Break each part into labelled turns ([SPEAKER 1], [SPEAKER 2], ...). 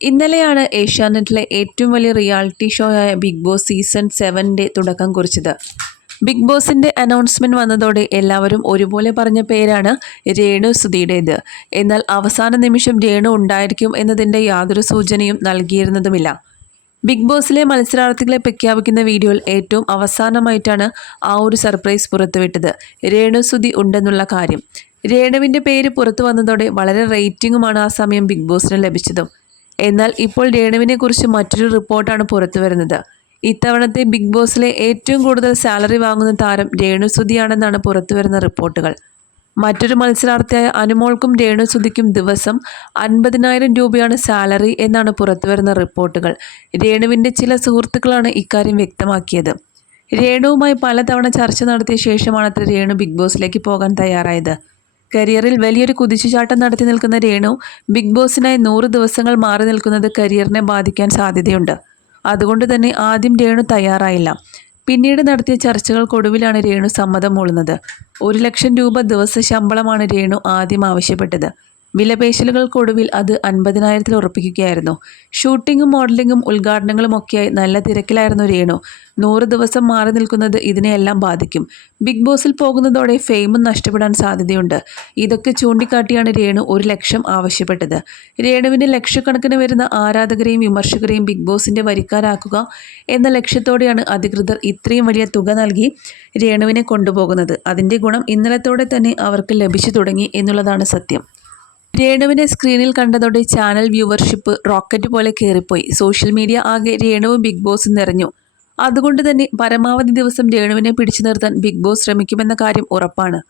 [SPEAKER 1] ഇന്നലെയാണ് ഏഷ്യാനെറ്റിലെ ഏറ്റവും വലിയ റിയാലിറ്റി ഷോയായ ബിഗ് ബോസ് സീസൺ സെവന്റെ തുടക്കം കുറിച്ചത്. ബിഗ് ബോസിന്റെ അനൗൺസ്മെന്റ് വന്നതോടെ എല്ലാവരും ഒരുപോലെ പറഞ്ഞ പേരാണ് രേണു സുധിയുടേത്. എന്നാൽ അവസാന നിമിഷം രേണു ഉണ്ടായിരിക്കും എന്നതിന്റെ യാതൊരു സൂചനയും നൽകിയിരുന്നതുമില്ല. ബിഗ് ബോസിലെ മത്സരാർത്ഥികളെ പ്രഖ്യാപിക്കുന്ന വീഡിയോയിൽ ഏറ്റവും അവസാനമായിട്ടാണ് ആ ഒരു സർപ്രൈസ് പുറത്തുവിട്ടത് രേണു സുധി ഉണ്ടെന്നുള്ള കാര്യം. രേണുവിന്റെ പേര് പുറത്തു വന്നതോടെ വളരെ റേറ്റിംഗുമാണ് ആ സമയം ബിഗ് ബോസിന് ലഭിച്ചതും. എന്നാൽ ഇപ്പോൾ രേണുവിനെ കുറിച്ച് മറ്റൊരു റിപ്പോർട്ടാണ് പുറത്തു വരുന്നത്. ഇത്തവണത്തെ ബിഗ് ബോസിലെ ഏറ്റവും കൂടുതൽ സാലറി വാങ്ങുന്ന താരം രേണു രേണുസുതിയാണെന്നാണ് പുറത്തുവരുന്ന റിപ്പോർട്ടുകൾ. മറ്റൊരു മത്സരാർത്ഥിയായ അനുമോൾക്കും രേണുസുതിക്കും ദിവസം അൻപതിനായിരം രൂപയാണ് സാലറി എന്നാണ് പുറത്തു വരുന്ന റിപ്പോർട്ടുകൾ. രേണുവിന്റെ ചില സുഹൃത്തുക്കളാണ് ഇക്കാര്യം വ്യക്തമാക്കിയത്. രേണുവുമായി പലതവണ ചർച്ച നടത്തിയ ശേഷമാണ് അത്ര രേണു ബിഗ് ബോസിലേക്ക് പോകാൻ തയ്യാറായത്. കരിയറിൽ വലിയൊരു കുതിച്ചുചാട്ടം നടത്തി നിൽക്കുന്ന രേണു ബിഗ് ബോസിനായി നൂറ് ദിവസങ്ങൾ മാറി നിൽക്കുന്നത് കരിയറിനെ ബാധിക്കാൻ സാധ്യതയുണ്ട്. അതുകൊണ്ട് തന്നെ ആദ്യം രേണു തയ്യാറായില്ല. പിന്നീട് നടത്തിയ ചർച്ചകൾക്കൊടുവിലാണ് രേണു സമ്മതം മൂളുന്നത്. ഒരു ലക്ഷം രൂപ ദിവസ ശമ്പളമാണ് രേണു ആദ്യം ആവശ്യപ്പെട്ടത്. വിലപേശലുകൾക്കൊടുവിൽ അത് അൻപതിനായിരത്തിൽ ഉറപ്പിക്കുകയായിരുന്നു. ഷൂട്ടിങ്ങും മോഡലിങ്ങും ഉദ്ഘാടനങ്ങളും ഒക്കെയായി നല്ല തിരക്കിലായിരുന്നു രേണു. നൂറ് ദിവസം മാറി നിൽക്കുന്നത് ഇതിനെയെല്ലാം ബാധിക്കും. ബിഗ് ബോസിൽ പോകുന്നതോടെ ഫെയിമും നഷ്ടപ്പെടാൻ സാധ്യതയുണ്ട്. ഇതൊക്കെ ചൂണ്ടിക്കാട്ടിയാണ് രേണു ഒരു ലക്ഷം ആവശ്യപ്പെട്ടത്. രേണുവിന്റെ ലക്ഷക്കണക്കിന് വരുന്ന ആരാധകരെയും വിമർശകരെയും ബിഗ് ബോസിന്റെ വരിക്കാരാക്കുക എന്ന ലക്ഷ്യത്തോടെയാണ് അധികൃതർ ഇത്രയും വലിയ തുക നൽകി രേണുവിനെ കൊണ്ടുപോകുന്നത്. അതിന്റെ ഗുണം ഇന്നലത്തോടെ തന്നെ അവർക്ക് ലഭിച്ചു തുടങ്ങി എന്നുള്ളതാണ് സത്യം. രേണുവിനെ സ്ക്രീനിൽ കണ്ടതോടെ ചാനൽ വ്യൂവർഷിപ്പ് റോക്കറ്റ് പോലെ കയറിപ്പോയി സോഷ്യൽ മീഡിയ ആകെ രേണു ബിഗ് ബോസ് നിറഞ്ഞു. അതുകൊണ്ട് തന്നെ പരമാവധി ദിവസം രേണുവിനെ പിടിച്ചു നിർത്താൻ ബിഗ് ബോസ് ശ്രമിക്കുമെന്ന കാര്യം ഉറപ്പാണ്.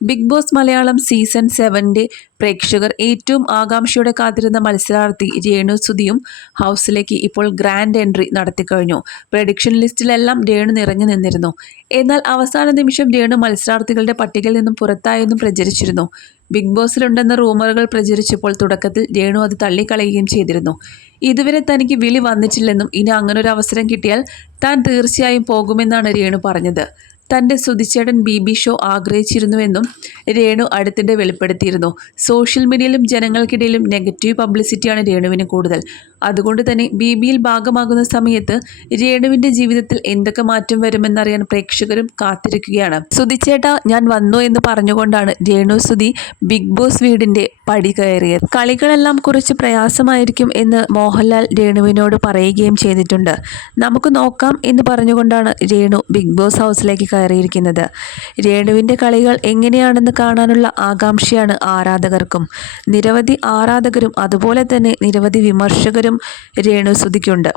[SPEAKER 1] ബിഗ് ബോസ് മലയാളം സീസൺ സെവന്റെ പ്രേക്ഷകർ ഏറ്റവും ആകാംക്ഷയോടെ കാത്തിരുന്ന മത്സരാർത്ഥി രേണു സുധിയും ഹൗസിലേക്ക് ഇപ്പോൾ ഗ്രാൻഡ് എൻട്രി നടത്തിക്കഴിഞ്ഞു. പ്രഡിക്ഷൻ ലിസ്റ്റിലെല്ലാം രേണു നിറഞ്ഞു നിന്നിരുന്നു. എന്നാൽ അവസാന നിമിഷം രേണു മത്സരാർത്ഥികളുടെ പട്ടികയിൽ നിന്നും പുറത്തായെന്നും പ്രചരിച്ചിരുന്നു. ബിഗ് ബോസിലുണ്ടെന്ന റൂമറുകൾ പ്രചരിച്ചപ്പോൾ തുടക്കത്തിൽ രേണു അത് തള്ളിക്കളയുകയും ചെയ്തിരുന്നു. ഇതുവരെ തനിക്ക് വിളി വന്നിട്ടില്ലെന്നും ഇനി അങ്ങനൊരു അവസരം കിട്ടിയാൽ താൻ തീർച്ചയായും പോകുമെന്നാണ് രേണു പറഞ്ഞത്. തന്റെ സുതിച്ചേടൻ ബി ബി ഷോ ആഗ്രഹിച്ചിരുന്നുവെന്നും രേണു അടുത്തിടെ വെളിപ്പെടുത്തിയിരുന്നു. സോഷ്യൽ മീഡിയയിലും ജനങ്ങൾക്കിടയിലും നെഗറ്റീവ് പബ്ലിസിറ്റിയാണ് രേണുവിന് കൂടുതൽ. അതുകൊണ്ട് തന്നെ ബി ബിയിൽ ഭാഗമാകുന്ന സമയത്ത് രേണുവിന്റെ ജീവിതത്തിൽ എന്തൊക്കെ മാറ്റം വരുമെന്നറിയാൻ പ്രേക്ഷകരും കാത്തിരിക്കുകയാണ്. സുതിച്ചേട്ട ഞാൻ വന്നു എന്ന് പറഞ്ഞുകൊണ്ടാണ് രേണു സുധി ബിഗ് ബോസ് വീടിന്റെ പടി കയറിയത്. കളികളെല്ലാം കുറച്ച് പ്രയാസമായിരിക്കും എന്ന് മോഹൻലാൽ രേണുവിനോട് പറയുകയും ചെയ്തിട്ടുണ്ട്. നമുക്ക് നോക്കാം എന്ന് പറഞ്ഞുകൊണ്ടാണ് രേണു ബിഗ് ബോസ് ഹൗസിലേക്ക് കയറിയിരിക്കുന്നത്. രേണുവിന്റെ കളികൾ എങ്ങനെയാണെന്ന് കാണാനുള്ള ആകാംക്ഷയാണ് ആരാധകർക്കും. നിരവധി ആരാധകരും അതുപോലെ തന്നെ നിരവധി വിമർശകരും രേണു സുധിക്കുണ്ട്